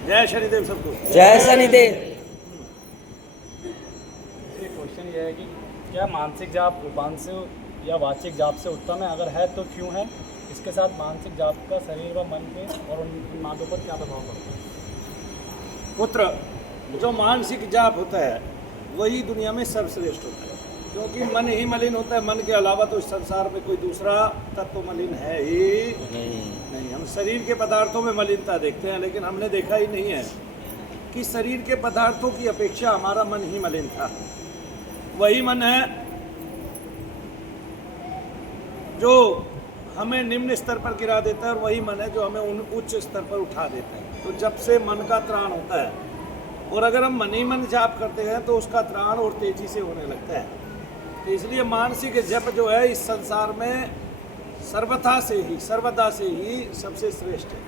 जय शनिदेव सबको। जय शनिदेव। क्वेश्चन ये है कि क्या मानसिक जाप उपांशु या वाचिक जाप से उत्तम है? अगर है तो क्यों है? इसके साथ मानसिक जाप का शरीर व मन पे और उन मार्गों पर क्या प्रभाव पड़ता है? पुत्र, जो मानसिक जाप होता है वही दुनिया में सर्वश्रेष्ठ होता है, क्योंकि मन ही मलिन होता है। मन के अलावा तो इस संसार में कोई दूसरा तत्व मलिन है ही नहीं। हम शरीर के पदार्थों में मलिनता देखते हैं, लेकिन हमने देखा ही नहीं है कि शरीर के पदार्थों की अपेक्षा हमारा मन ही मलिन था। वही मन है जो हमें निम्न स्तर पर गिरा देता है, और वही मन है जो हमें उन उच्च स्तर पर उठा देता है। तो जब से मन का त्राण होता है, और अगर हम मन ही मन जाप करते हैं तो उसका त्राण और तेजी से होने लगता है। तो इसलिए मानसिक जप जो है इस संसार में सर्वदा से ही सबसे श्रेष्ठ है।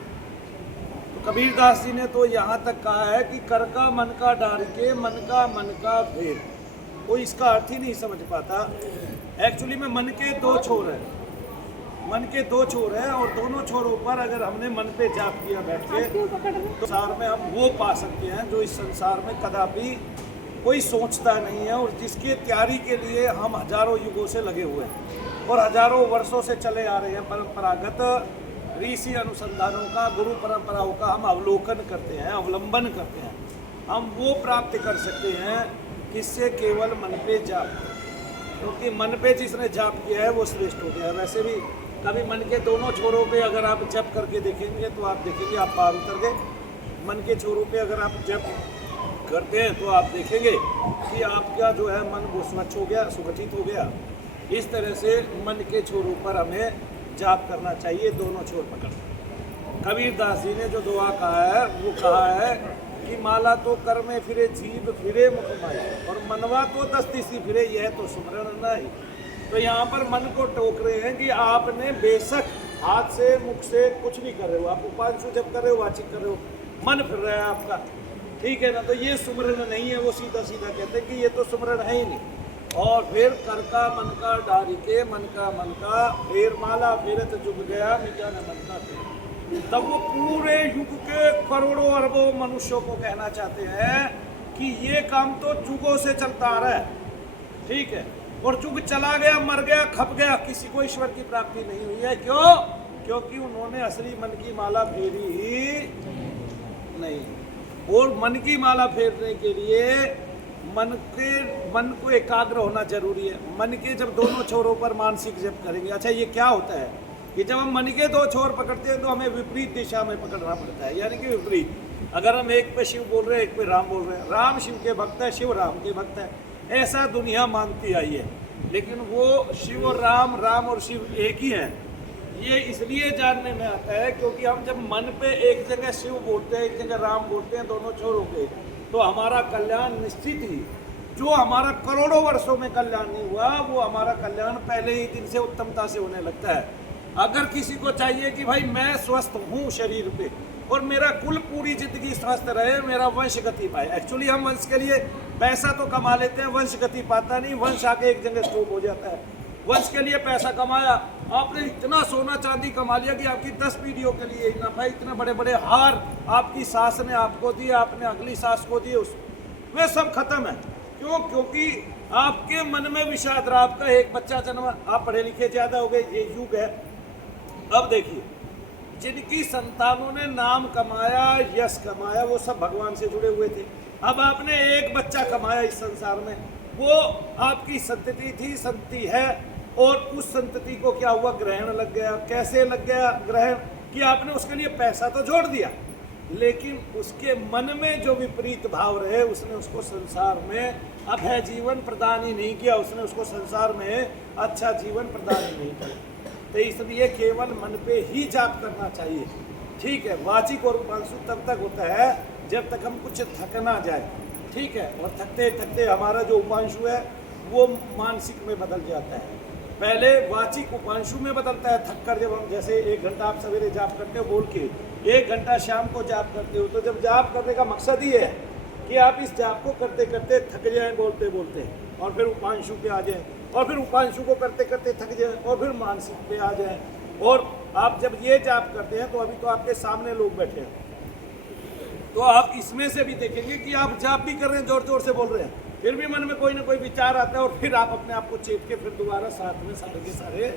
तो कबीर दास जी ने तो यहाँ तक कहा है कि कर का मन का डार के मन का भेद। वो इसका अर्थ ही नहीं समझ पाता। एक्चुअली में मन के दो छोर हैं, और दोनों छोरों पर अगर हमने मन पे जाप किया बैठ के, तो संसार में हम वो पा सकते हैं जो इस संसार में कदापि कोई सोचता नहीं है, और जिसकी तैयारी के लिए हम हजारों युगों से लगे हुए हैं और हजारों वर्षों से चले आ रहे हैं। परंपरागत ऋषि अनुसंधानों का, गुरु परंपराओं का हम अवलोकन करते हैं, अवलंबन करते हैं। हम वो प्राप्त कर सकते हैं किससे? केवल मन पे जाप, क्योंकि मन पे जिसने जाप किया है वो श्रेष्ठ हो गया है। वैसे भी कभी मन के दोनों छोरों पे अगर आप जप करके देखेंगे तो आप देखेंगे आप पार उतर गए। मन के छोरों पे अगर आप जप करते हैं तो आप देखेंगे कि आपका जो है मन वो स्वच्छ हो गया, सुगठित हो गया। इस तरह से मन के छोरों पर हमें जाप करना चाहिए, दोनों छोर पकड़। कबीर दास जी ने जो दुआ कहा है वो कहा है कि माला तो कर में फिरे जीभ फिरे मुख माई, और मनवा तो दस्ती फिरे यह तो सुमरण नहीं। तो यहाँ पर मन को टोक रहे हैं कि आपने बेशक हाथ से मुख से कुछ भी कर रहे हो, आप उपांशु जब कर रहे हो, वाचिक कर रहे हो, मन फिर रहा है आपका, ठीक है ना, तो ये सुमरण नहीं है। वो सीधा सीधा कहते हैं कि ये तो सुमरण है ही नहीं। और फिर कर का मन का डारी के मन का फिर माला फिरत जुग गया मिटा न मन का फिर। तब वो पूरे युग के करोड़ों अरबों मनुष्यों को कहना चाहते हैं कि ये काम तो जुगों से चलता आ रहा है, ठीक है, और जुग चला गया, मर गया, खप गया, किसी को ईश्वर की प्राप्ति नहीं हुई है। क्यों? क्योंकि उन्होंने असली मन की माला फेरी ही नहीं। और मन की माला फेरने के लिए मन को एकाग्र होना जरूरी है। मन के जब दोनों छोरों पर मानसिक जप करेंगे, अच्छा ये क्या होता है कि जब हम मन के दो छोर पकड़ते हैं तो हमें विपरीत दिशा में पकड़ना पड़ता है, यानी कि विपरीत। अगर हम एक पे शिव बोल रहे हैं, एक पे राम बोल रहे हैं, राम शिव के भक्त है, शिव राम के भक्त है, ऐसा दुनिया मानती आई है। लेकिन वो शिव और राम, राम और शिव एक ही हैं। ये इसलिए जानने में आता है क्योंकि हम जब मन पे एक जगह शिव बोलते हैं, एक जगह राम बोलते हैं, दोनों छोरों पे, तो हमारा कल्याण निश्चित ही, जो हमारा करोड़ों वर्षों में कल्याण नहीं हुआ, वो हमारा कल्याण पहले ही दिन से उत्तमता से होने लगता है। अगर किसी को चाहिए कि भाई मैं स्वस्थ हूँ शरीर पे और मेरा कुल पूरी जिंदगी स्वस्थ रहे, मेरा वंश गति पाए, एक्चुअली हम वंश के लिए पैसा तो कमा लेते हैं, वंश गति पाता नहीं, वंश आके एक जगह स्टॉप हो जाता है। वंश के लिए पैसा कमाया, आपने इतना सोना चांदी कमा लिया कि आपकी 10 पीढ़ियों के लिए इतना भाई, इतने बड़े बड़े हार आपकी सास ने आपको दिए, आपने अगली सास को दिए, वे सब खत्म है। क्यों? क्योंकि आपके मन में विषाद रहा। आपका एक बच्चा जन्मा, आप पढ़े लिखे ज्यादा हो गए, ये युग है। अब देखिए, जिनकी संतानों ने नाम कमाया, यश कमाया, वो सब भगवान से जुड़े हुए थे। अब आपने एक बच्चा कमाया इस संसार में, वो आपकी संतति थी, संतति है, और उस संतति को क्या हुआ? ग्रहण लग गया। कैसे लग गया ग्रहण? कि आपने उसके लिए पैसा तो जोड़ दिया, लेकिन उसके मन में जो विपरीत भाव रहे, उसने उसको संसार में अभय जीवन प्रदान ही नहीं किया, उसने उसको संसार में अच्छा जीवन प्रदान ही नहीं किया। तो इसलिए केवल मन पे ही जाप करना चाहिए, ठीक है। वाचिक और उपांशु तब तक होता है जब तक हम कुछ थक ना जाए, ठीक है, और थकते थकते हमारा जो उपांशु है वो मानसिक में बदल जाता है। पहले वाचिक उपांशु में बदलता है, थक कर जब हम, जैसे 1 घंटा आप सवेरे जाप करते हो बोल के, 1 घंटा शाम को जाप करते हो, तो जब जाप करने का मकसद ही है कि आप इस जाप को करते करते थक जाएं बोलते बोलते, और फिर उपांशु पे आ जाएं, और फिर उपांशु को करते करते थक जाएं, और फिर मानसिक पे आ जाएं। और आप जब ये जाप करते हैं तो अभी तो आपके सामने लोग बैठे हैं, तो तो आप इसमें से भी देखेंगे कि आप जाप भी कर रहे हैं, जोर जोर से बोल रहे हैं, फिर भी मन में कोई ना कोई विचार आता है और फिर आप अपने आप को चेत के फिर दोबारा साथ में सारे के सारे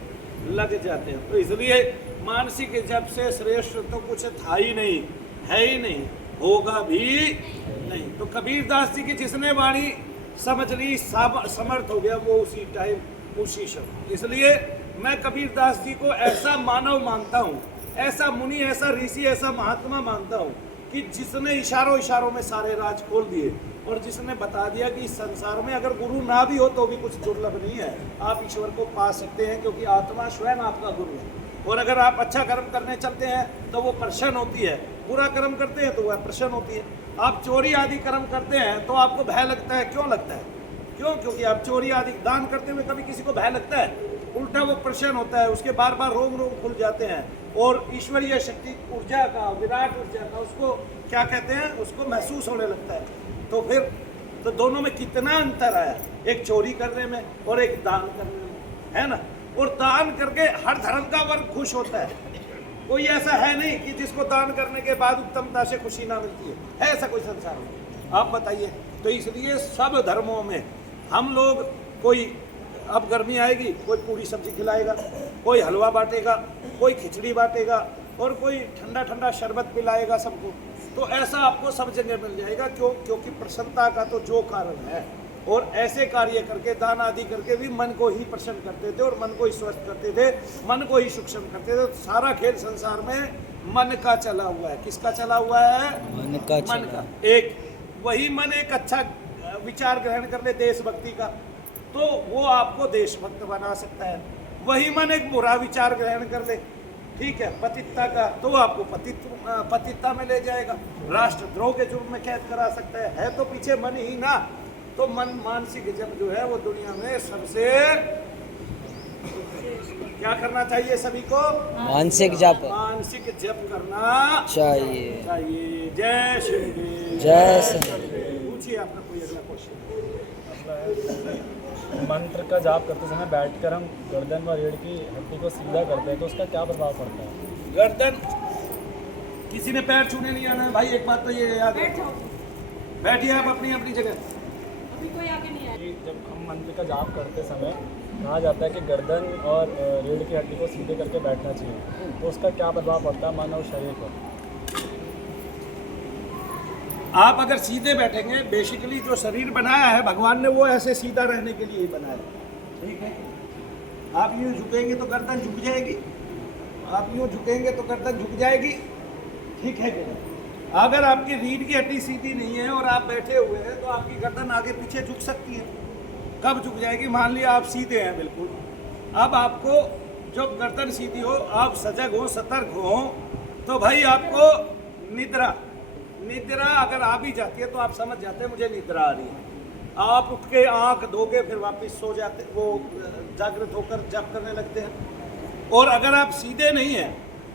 लग जाते हैं। तो इसलिए मानसिक जप से श्रेष्ठ तो कुछ था ही नहीं, है ही नहीं, होगा भी नहीं। तो कबीर दास जी की जिसने वाणी समझ ली, समर्थ हो गया वो उसी टाइम उसी शब्द। इसलिए मैं कबीर दास जी को ऐसा मानव मानता हूँ, ऐसा मुनि, ऐसा ऋषि, ऐसा महात्मा मानता हूँ कि जिसने इशारों इशारों में सारे राज खोल दिए और जिसने बता दिया कि इस संसार में अगर गुरु ना भी हो तो भी कुछ दुर्लभ नहीं है, आप ईश्वर को पा सकते हैं, क्योंकि आत्मा स्वयं आपका गुरु है। और अगर आप अच्छा कर्म करने चलते हैं तो वो प्रसन्न होती है, बुरा कर्म करते हैं तो वह प्रसन्न होती है। आप चोरी आदि कर्म करते हैं तो आपको भय लगता है, क्यों लगता है? क्यों? क्योंकि आप चोरी आदि दान करते हुए कभी किसी को भय लगता है? उल्टा वो प्रसन्न होता है, उसके बार बार रोग खुल जाते हैं और ईश्वरीय शक्ति ऊर्जा का, विराट ऊर्जा का, उसको क्या कहते हैं, उसको महसूस होने लगता है। तो फिर तो दोनों में कितना अंतर आया, एक चोरी करने में और एक दान करने में, है ना। और दान करके हर धर्म का वर्ग खुश होता है, कोई ऐसा है नहीं कि जिसको दान करने के बाद उत्तमता से खुशी ना मिलती है ऐसा कोई संसार में? आप बताइए। तो इसलिए सब धर्मों में हम लोग, कोई अब गर्मी आएगी कोई पूरी सब्जी खिलाएगा, कोई हलवा बांटेगा, कोई खिचड़ी बांटेगा और कोई ठंडा ठंडा शरबत पिलाएगा सबको। तो ऐसा आपको सब जगह मिल जाएगा। क्यों? क्योंकि प्रसन्नता का तो जो कारण है, और ऐसे कार्य करके, दान आदि करके भी मन को ही प्रसन्न करते थे और मन को ही स्वस्थ करते थे, मन को ही सूक्ष्म करते थे। तो सारा खेल संसार में मन का चला हुआ है। किसका चला हुआ है? मन का। एक वही मन एक अच्छा विचार ग्रहण कर ले देशभक्ति का तो वो आपको देशभक्त बना सकता है। वही मन एक बुरा विचार ग्रहण कर ले, ठीक है, पतितता का, तो वो आपको पतितता में ले जाएगा, राष्ट्रद्रोह के जुर्म में कैद करा सकता है तो पीछे मन ही ना। तो मन, मानसिक जप जो है वो दुनिया में सबसे, क्या करना चाहिए सभी को? मानसिक जप, मानसिक जप करना चाहिए। जय श्री, जय श्री। पूछिए आपका कोई अगला क्वेश्चन। मंत्र का जाप करते समय बैठकर हम गर्दन व रीढ़ की हड्डी को सीधा करते हैं तो उसका क्या प्रभाव पड़ता है? गर्दन, किसी ने पैर छूने नहीं आना है भाई, एक बात तो ये याद है। बैठिए आप अपनी अपनी जगह। कोई आगे नहीं आया। जब हम मंत्र का जाप करते समय कहा जाता है कि गर्दन और रीढ़ की हड्डी को सीधे करके बैठना चाहिए, तो उसका क्या प्रभाव पड़ता है मन और शरीर पर? आप अगर सीधे बैठेंगे, बेसिकली जो शरीर बनाया है भगवान ने वो ऐसे सीधा रहने के लिए ही बनाया है, ठीक है। आप यूँ झुकेंगे तो गर्दन झुक जाएगी, आप यूँ झुकेंगे तो गर्दन झुक जाएगी, ठीक है कि नहीं? अगर आपकी रीढ़ की हड्डी सीधी नहीं है और आप बैठे हुए हैं तो आपकी गर्दन आगे पीछे झुक सकती है। कब झुक जाएगी? मान लिया आप सीधे हैं बिल्कुल, अब आपको जब गर्दन सीधी हो, आप सजग हो, सतर्क हो, तो भाई आपको निद्रा अगर आ भी जाती है तो आप समझ जाते हैं मुझे निद्रा आ रही है। आप उठ के आँख धोके फिर वापस सो जाते, वो जागृत होकर जप करने लगते हैं। और अगर आप सीधे नहीं हैं,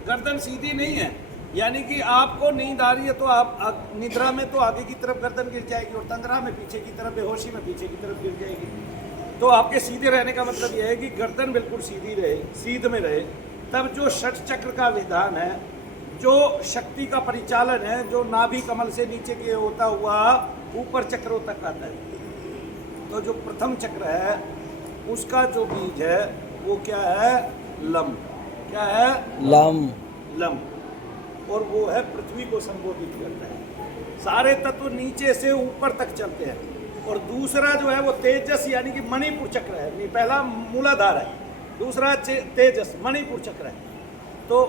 गर्दन सीधी नहीं है, यानी कि आपको नींद आ रही है तो आप निद्रा में तो आगे की तरफ गर्दन गिर जाएगी और तंद्रा में पीछे की तरफ, बेहोशी में पीछे की तरफ गिर जाएगी। तो आपके सीधे रहने का मतलब यह है कि गर्दन बिल्कुल सीधी रहे, सीध में रहे। तब जो षट चक्र का विधान है, जो शक्ति का परिचालन है, जो नाभि कमल से नीचे के होता हुआ ऊपर चक्रों तक आता है, तो जो प्रथम चक्र है उसका जो बीज है वो क्या है? लम। क्या है? लम। और वो है पृथ्वी को संबोधित करता है। सारे तत्व नीचे से ऊपर तक चलते हैं। और दूसरा जो है वो तेजस, यानी कि मणिपुर चक्र है। पहला मूलाधार है, दूसरा तेजस मणिपुर चक्र है। तो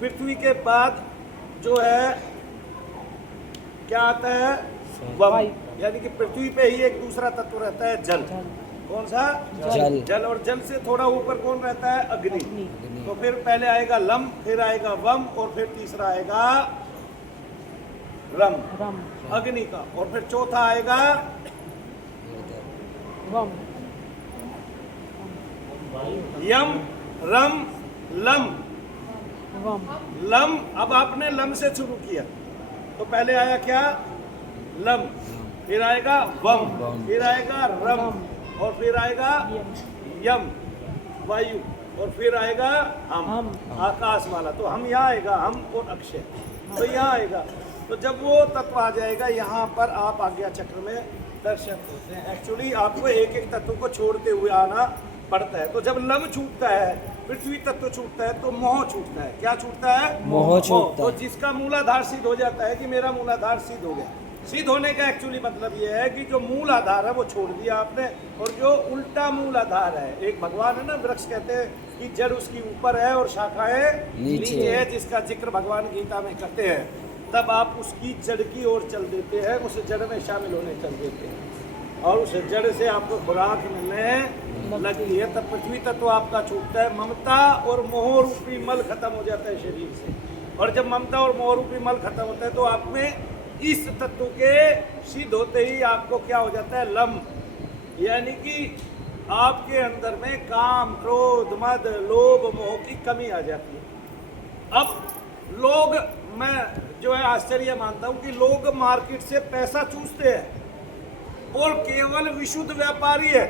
पृथ्वी के बाद जो है क्या आता है? वम, यानी कि पृथ्वी पे ही एक दूसरा तत्व रहता है, जल। कौन सा? जल। और जल से थोड़ा ऊपर कौन रहता है? अग्नि। तो फिर पहले आएगा लम, फिर आएगा वम, और फिर तीसरा आएगा रम, अग्नि का, और फिर चौथा आएगा यम, रम, लम। लम, अब आपने लम से शुरू किया तो पहले आया क्या? लम, फिर आएगा वम, फिर आएगा रम, और फिर आएगा यम वायु, और फिर आएगा हम आकाश वाला। तो हम यहाँ आएगा, हम और अक्षय, तो यहाँ आएगा। तो जब वो तत्व आ जाएगा यहाँ पर आप आज्ञा चक्र में दर्शन होते हैं। एक्चुअली आपको एक एक तत्व को छोड़ते हुए आना पड़ता है। तो जब लम छूटता है, पृथ्वी तत्व छूटता है, तो मोह छूटता है। क्या छूटता है? मोह छूटता तो है। जिसका मूलाधार सिद्ध हो जाता है कि मेरा मूलाधार सिद्ध हो गया। सिद्ध होने का एक्चुअली मतलब ये है कि जो मूल आधार है वो छोड़ दिया आपने, और जो उल्टा मूल आधार है, एक भगवान है ना, वृक्ष कहते हैं कि जड़ उसकी ऊपर है और शाखाएं नीचे है, जिसका जिक्र भगवान गीता में करते हैं। तब आप उसकी जड़ की ओर चल देते हैं, उस जड़ में शामिल होने चल देते हैं, और उस जड़ से आपको खुराक मिलने लगती है। तब पृथ्वी तत्व आपका छूटता है, ममता और मोह रूपी मल खत्म हो जाता है शरीर से। और जब ममता और मोह रूपी मल खत्म होता है तो आप में इस तत्व के सिद्ध होते ही आपको क्या हो जाता है? लम, यानी कि आपके अंदर में काम, क्रोध, मद, लोभ, मोह की कमी आ जाती है। अब लोग, मैं जो है आश्चर्य मानता हूं कि लोग मार्केट से पैसा चूसते हैं और केवल विशुद्ध व्यापारी है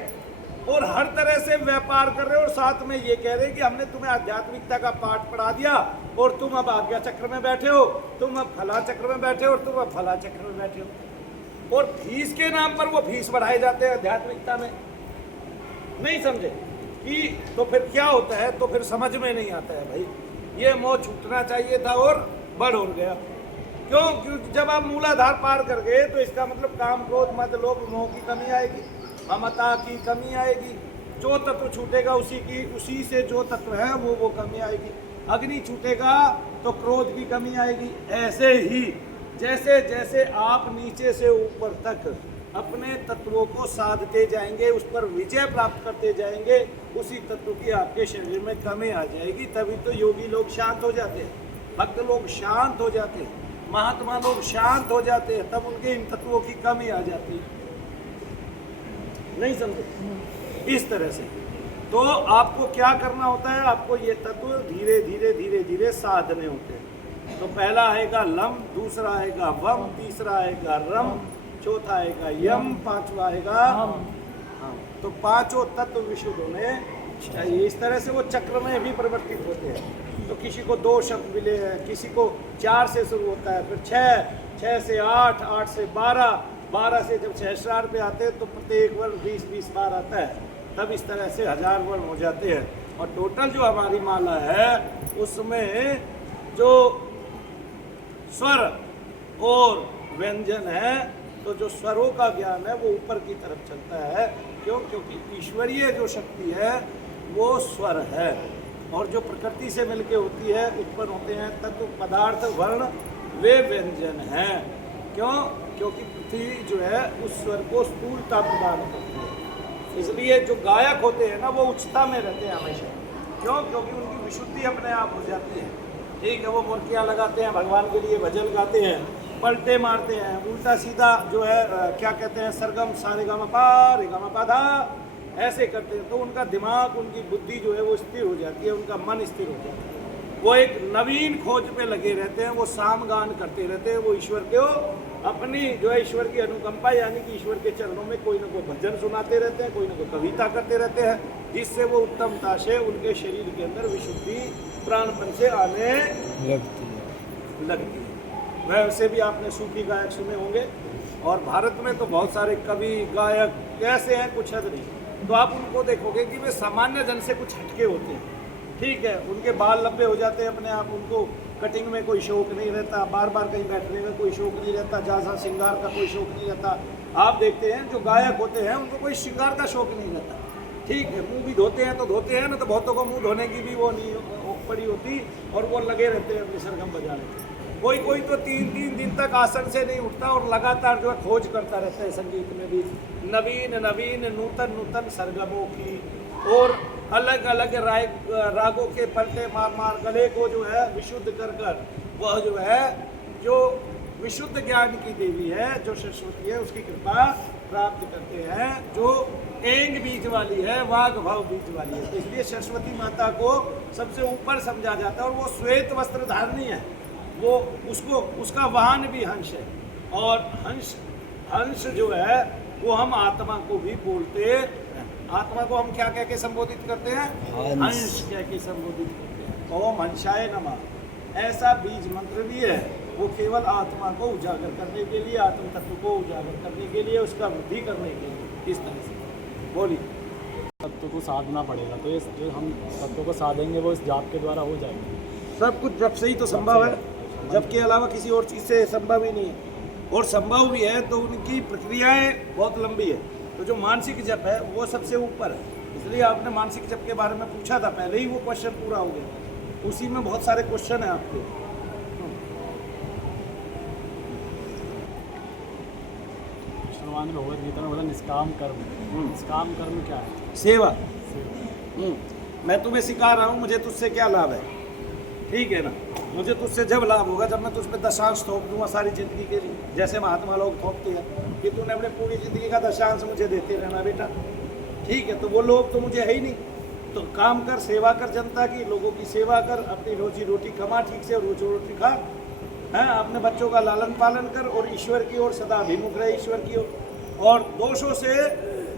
और हर तरह से व्यापार कर रहे हो, और साथ में ये कह रहे हैं कि हमने तुम्हें आध्यात्मिकता का पाठ पढ़ा दिया और तुम अब आज्ञा चक्र में बैठे हो, तुम अब फला चक्र में बैठे हो और तुम अब फला चक्र में बैठे हो। और फीस के नाम पर वो फीस बढ़ाए जाते हैं आध्यात्मिकता में। नहीं समझे कि तो फिर क्या होता है? तो फिर समझ में नहीं आता है भाई, ये मोह छूटना चाहिए था और बढ़ हो गया। क्यों? क्योंकि जब आप मूलाधार पार कर गए तो इसका मतलब काम, क्रोध, मद, लोभ, मोह की कमी आएगी, ममता की कमी आएगी। जो तत्व छूटेगा उसी से जो तत्व है वो कमी आएगी। अग्नि छूटेगा तो क्रोध की कमी आएगी। ऐसे ही जैसे जैसे आप नीचे से ऊपर तक अपने तत्वों को साधते जाएंगे, उस पर विजय प्राप्त करते जाएंगे, उसी तत्व की आपके शरीर में कमी आ जाएगी। तभी तो योगी लोग शांत हो जाते हैं, भक्त लोग शांत हो जाते हैं, महात्मा लोग शांत हो जाते हैं, तब उनके इन तत्वों की कमी आ जाती है। नहीं समझे? इस तरह से तो आपको क्या करना होता है? आपको ये तत्व धीरे धीरे धीरे धीरे साधने होते हैं। तो पहला आएगा लम, दूसरा आएगा वम, तीसरा आएगा रम, चौथा आएगा यम, पांचवा आएगा हम। तो पांचों तत्व विशुद्ध होने चाहिए। इस तरह से वो चक्र में भी परिवर्तित होते हैं। तो किसी को 2 शब्द मिले हैं, किसी को 4 से शुरू होता है, फिर 6 से 8, 8 से 12, 12 से जब सहस्रार पे आते हैं तो प्रत्येक वर्ण 20 बार आता है। तब इस तरह से 1000 वर्ण हो जाते हैं। और टोटल जो हमारी माला है उसमें जो स्वर और व्यंजन है, तो जो स्वरों का ज्ञान है वो ऊपर की तरफ चलता है। क्यों? क्योंकि ईश्वरीय जो शक्ति है वो स्वर है, और जो प्रकृति से मिलके होती है उत्पन्न होते हैं तत्व, पदार्थ, वर्ण, वे व्यंजन हैं। क्यों? क्योंकि पृथ्वी जो है उस स्वर को स्थूलता प्रदान करती है। इसलिए जो गायक होते हैं ना वो उच्चता में रहते हैं हमेशा। क्यों? क्योंकि उनकी विशुद्धि अपने आप हो जाती है। ठीक है, वो मुर्कियाँ लगाते हैं, भगवान के लिए भजन गाते हैं, पलटे मारते हैं, उल्टा सीधा जो है क्या कहते हैं, सरगम सारेगामापा रेगामापा धा, ऐसे करते हैं। तो उनका दिमाग, उनकी बुद्धि जो है वो स्थिर हो जाती है, उनका मन स्थिर हो जाता है। वो एक नवीन खोज पे लगे रहते हैं, वो सामगान करते रहते हैं, वो ईश्वर को अपनी जो है ईश्वर की अनुकंपा, यानी कि ईश्वर के चरणों में कोई ना कोई भजन सुनाते रहते हैं, कोई ना कोई कविता करते रहते हैं, जिससे वो उत्तमता से उनके शरीर के अंदर विशुद्धि प्राणपन से आने लगती है। वैसे भी आपने सूफी गायक सुने होंगे, और भारत में तो बहुत सारे कवि गायक ऐसे हैं कुछ हद नहीं। तो आप उनको देखोगे कि वे सामान्य जन से कुछ हटके होते हैं। ठीक है, उनके बाल लंबे हो जाते हैं अपने आप, उनको कटिंग में कोई शौक नहीं रहता, बार बार कहीं बैठने में कोई शौक नहीं रहता, ज़्यादा श्रृंगार का कोई शौक नहीं रहता। आप देखते हैं जो गायक होते हैं उनको कोई श्रृंगार का शौक नहीं रहता। ठीक है, मुंह भी धोते हैं तो धोते हैं ना, तो बहुतों को मुंह धोने की भी वो नहीं पड़ी होती, और वो लगे रहते हैं अपने सरगम बजाने। कोई कोई तो 3 दिन तक आसन से नहीं उठता और लगातार जो है खोज करता रहता है संगीत में भी, नवीन नवीन नूतन नूतन सरगमों की, और अलग अलग रागों के पलटे मार मार गले को जो है विशुद्ध कर कर, वह जो है जो विशुद्ध ज्ञान की देवी है, जो सरस्वती है, उसकी कृपा प्राप्त करते हैं। जो एंग बीज वाली है, वाग भाव बीज वाली है, तो इसलिए सरस्वती माता को सबसे ऊपर समझा जाता है। और वो श्वेत वस्त्र धारणी है, वो उसका वाहन भी हंस है, और हंस जो है वो हम आत्मा को भी बोलते हैं। आत्मा को हम क्या कह के संबोधित करते हैं? हंस कह के संबोधित करते हैं। ओम हंसाय नमः, ऐसा बीज मंत्र भी है। वो केवल आत्मा को उजागर करने के लिए, आत्म तत्व को उजागर करने के लिए, उसका वृद्धि करने के लिए, इस तरह से बोलिए। तत्व को साधना पड़ेगा, तो इस जो हम तत्व को साधेंगे वो इस जाप के द्वारा हो जाएगा। सब कुछ जब से ही तो संभव है, जब के अलावा किसी और चीज़ से संभव ही नहीं है। और संभव भी है तो उनकी प्रक्रियाएं बहुत लंबी है। तो जो मानसिक जप है वो सबसे ऊपर है, इसलिए आपने मानसिक जप के बारे में पूछा था, पहले ही वो क्वेश्चन पूरा हो गया। उसी में बहुत सारे क्वेश्चन हैं आपके। भगवान ने भगवद गीता में बोला निष्काम कर्म। निष्काम कर्म क्या है? सेवा। मैं तुम्हें सिखा रहा हूँ, मुझे तुझसे क्या लाभ है, ठीक है ना। मुझे तुझसे जब लाभ होगा जब मैं तुझ पे दशांश थोप दूंगा सारी जिंदगी के लिए, जैसे महात्मा लोग थोपते हैं कि तूने अपने पूरी जिंदगी का दशांश मुझे देते रहना बेटा, ठीक है। तो वो लोग तो मुझे है ही नहीं। तो काम कर, सेवा कर, जनता की, लोगों की सेवा कर, अपनी रोजी रोटी कमा, ठीक से रोजी रोटी खा, हैं, अपने बच्चों का लालन पालन कर, और ईश्वर की ओर सदा अभिमुख रहे, ईश्वर की ओर। और दोषों से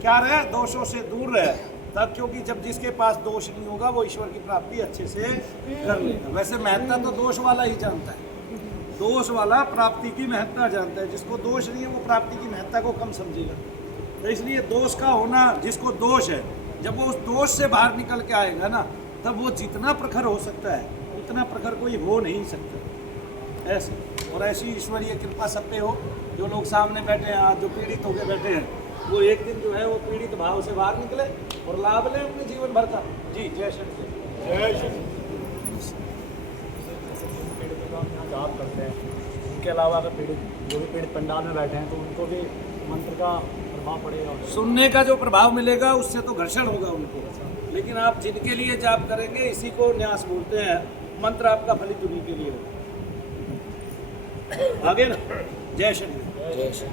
क्या रहे, दोषों से दूर रहे, तब क्योंकि जब जिसके पास दोष नहीं होगा वो ईश्वर की प्राप्ति अच्छे से कर लेगा। वैसे महत्ता तो दोष वाला ही जानता है, दोष वाला प्राप्ति की महत्ता जानता है। जिसको दोष नहीं है वो प्राप्ति की महत्ता को कम समझेगा। तो इसलिए दोष का होना, जिसको दोष है, जब वो उस दोष से बाहर निकल के आएगा ना, तब वो जितना प्रखर हो सकता है उतना प्रखर कोई हो नहीं सकता। ऐसे और ऐसी ईश्वरीय कृपा सब पे हो। जो लोग सामने बैठे हैं आज, जो पीड़ित होकर बैठे हैं, वो एक दिन जो है वो पीड़ित भाव से बाहर निकले और लाभ लें अपने जीवन भर का। जी जय श्री जय श्री। पीड़ितों का हम यहाँ जाप करते हैं, उनके अलावा अगर जो भी पीड़ित पंडाल में बैठे हैं तो उनको भी मंत्र का प्रभाव पड़ेगा। सुनने का जो प्रभाव मिलेगा उससे तो घर्षण होगा उनको, लेकिन आप जिनके लिए जाप करेंगे इसी को न्यास बोलते हैं। मंत्र आपका फलित उन्हीं के लिए होगा। आगे ना, जय श्री। जय श्री।